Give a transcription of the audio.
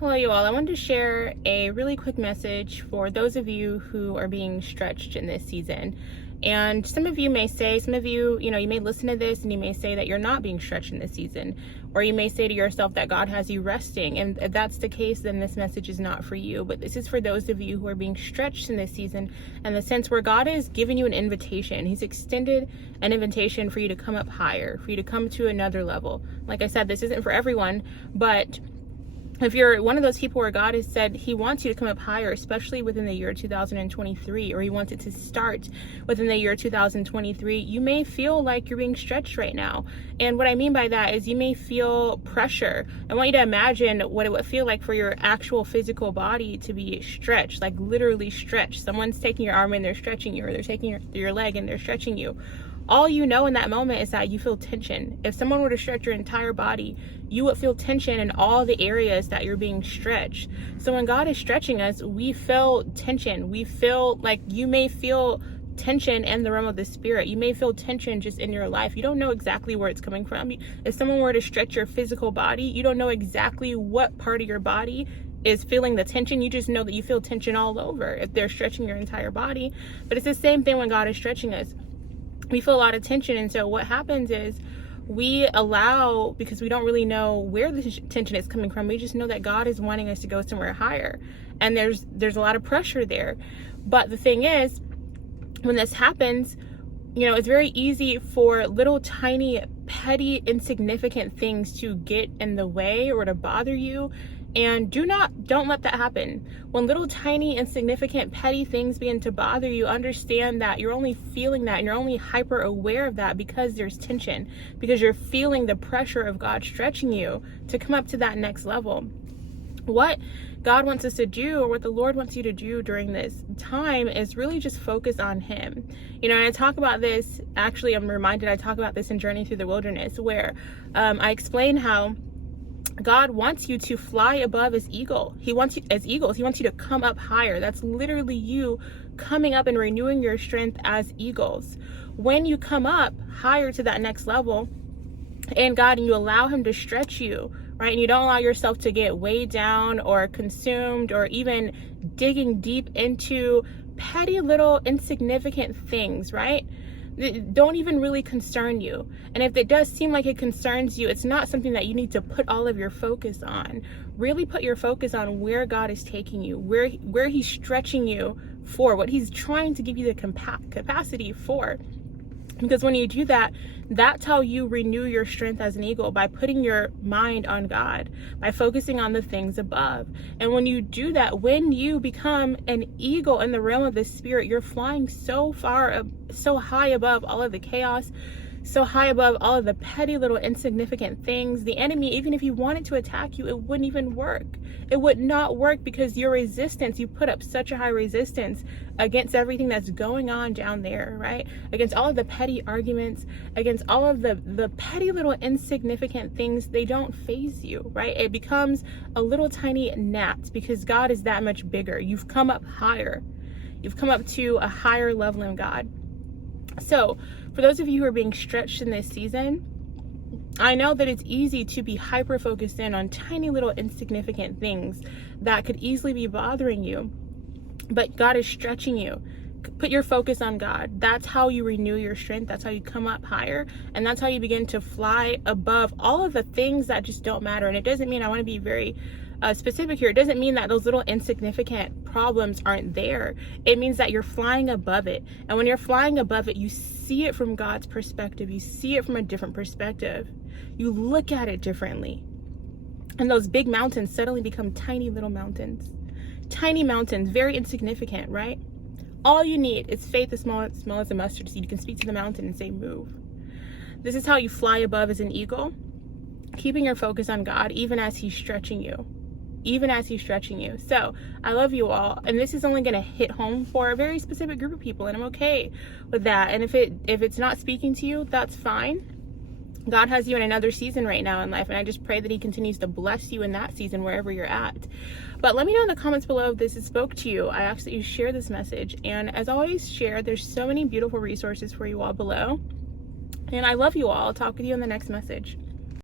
Hello, you all. I wanted to share a really quick message for those of you who are being stretched in this season. And some of you may say, you may listen to this and you may say that you're not being stretched in this season. Or you may say to yourself that God has you resting. And if that's the case, then this message is not for you. But this is for those of you who are being stretched in this season, in the sense where God is giving you an invitation. He's extended an invitation for you to come up higher, for you to come to another level. Like I said, this isn't for everyone, but if you're one of those people where God has said he wants you to come up higher, especially within the year 2023, or he wants it to start within the year 2023, you may feel like you're being stretched right now. And what I mean by that is you may feel pressure. I want you to imagine what it would feel like for your actual physical body to be stretched, like literally stretched. Someone's taking your arm and they're stretching you, or they're taking your leg and they're stretching you. All you know in that moment is that you feel tension. If someone were to stretch your entire body, you would feel tension in all the areas that you're being stretched. So when God is stretching us, we feel tension. We feel like you may feel tension in the realm of the spirit. You may feel tension just in your life. You don't know exactly where it's coming from. If someone were to stretch your physical body, you don't know exactly what part of your body is feeling the tension. You just know that you feel tension all over if they're stretching your entire body. But it's the same thing when God is stretching us. We feel a lot of tension, and so what happens is we allow, because we don't really know where the tension is coming from, we just know that God is wanting us to go somewhere higher, and there's a lot of pressure there. But the thing is, when this happens, it's very easy for little tiny petty insignificant things to get in the way or to bother you. And don't let that happen. When little tiny insignificant petty things begin to bother you, understand that you're only feeling that and you're only hyper aware of that because there's tension, because you're feeling the pressure of God stretching you to come up to that next level. What God wants us to do, or what the Lord wants you to do during this time, is really just focus on him. And I talk about this, actually I'm reminded I talk about this in Journey Through the Wilderness, where I explain how God wants you to fly above as eagles. He wants you to come up higher. That's literally you coming up and renewing your strength as eagles. When you come up higher to that next level and you allow him to stretch you, right? And you don't allow yourself to get weighed down or consumed or even digging deep into petty little insignificant things, right? Don't even really concern you. And if it does seem like it concerns you, it's not something that you need to put all of your focus on. Really put your focus on where God is taking you, where he's stretching you for, what he's trying to give you the capacity for. Because when you do that, that's how you renew your strength as an eagle, by putting your mind on God, by focusing on the things above. And when you do that, when you become an eagle in the realm of the spirit, you're flying so high above all of the chaos, so high above all of the petty little insignificant things. The enemy, even if he wanted to attack you, it wouldn't even work. It would not work, because your resistance, you put up such a high resistance against everything that's going on down there, right? Against all of the petty arguments, against all of the petty little insignificant things. They don't faze you, right? It becomes a little tiny gnat, because God is that much bigger. You've come up higher. You've come up to a higher level in God. So for those of you who are being stretched in this season, I know that it's easy to be hyper focused in on tiny little insignificant things that could easily be bothering you, but God is stretching you. Put your focus on God. That's how you renew your strength. That's how you come up higher, and that's how you begin to fly above all of the things that just don't matter. And it doesn't mean, I want to be very specific here, it doesn't mean that those little insignificant problems aren't there. It means that you're flying above it. And when you're flying above it, you see it from God's perspective. You see it from a different perspective. You look at it differently. And those big mountains suddenly become tiny little mountains. Tiny mountains, very insignificant, right? All you need is faith as small as a mustard seed. You can speak to the mountain and say, move. This is how you fly above as an eagle, keeping your focus on God, even as he's stretching you. So I love you all, and this is only going to hit home for a very specific group of people, and I'm okay with that. And if it's not speaking to you, that's fine. God has you in another season right now in life, and I just pray that he continues to bless you in that season wherever you're at. But let me know in the comments below if this spoke to you. I ask that you share this message, and as always, share. There's so many beautiful resources for you all below, and I love you all. I'll talk with you in the next message.